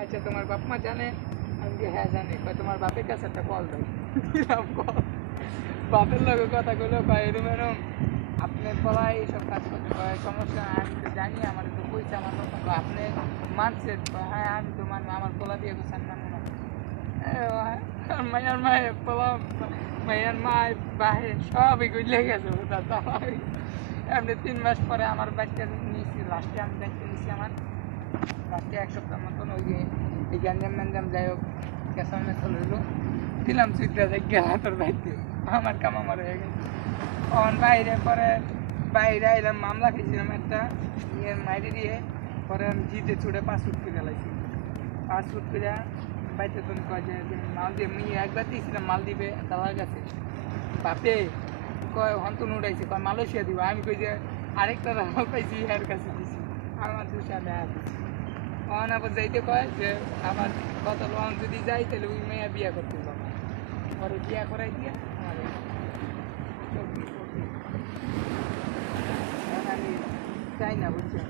আচ্ছা তোমার বাপ মা জানে? আমি কি হ্যাঁ জানি। কয় তোমার বাপের কাছে একটা কল দাও। দিলাম কল। বাপের লগে কথা কইলো কয় এরম এরম আপনার পোলায় এইসব কাজ করতে কয় সমস্যা নাই, আমি তো জানি আমার তো কইছে আমার কথা কয় আপনি মানছেন? কয় হ্যাঁ আমি তো মানবো, আমার পোলা দিয়ে গেছে আমি মানবো না। মাইয়ার মায়ে পোলা মাইয়ার মায় বাহে সবই গুলে গেছে বুঝা তো। এমনি 3 মাস পরে আমার বাচ্চা নিয়েছি, লাস্টে আমি বাচ্চা নিয়েছি আমার লাস্টে 1 সপ্তাহ মতন ওই যে এই গ্যাঞ্জাম ম্যাঞ্জাম যাই হোক ক্যাসাল ম্যাসাল হইলো, দিলাম সুইটটা যাই গেলা তোর বাইতে আমার কাম আমার হয়ে গেছে। তখন বাইরে পরে বাইরে আইলাম, মামলা খেয়েছিলাম একটা ইয়ে মাইরে দিয়ে, পরে আমি জিতে ছুটে 5 ফুট করে লাইছি। 5 ফুট করে বাইতে তুমি কয় যে মাল দিয়ে মুই একবার দিয়েছিলাম মাল দিবে দালার কাছে, বাপে কয় হন্তন উঠাইছে কয় মালয়েশিয়া দিব, আমি কই যে আরেকটা মাল পাইছি এর কাছে দিছি, আমার দুশা দেয়া দিছি। তখন আবার যাইতে কয় যে আমার কত লোন যদি যাই তাহলে ওই মেয়ে বিয়া করতে পারবো, পরে বিয়া করাই দিয়ে আমার আমি চাই না বুঝছেন।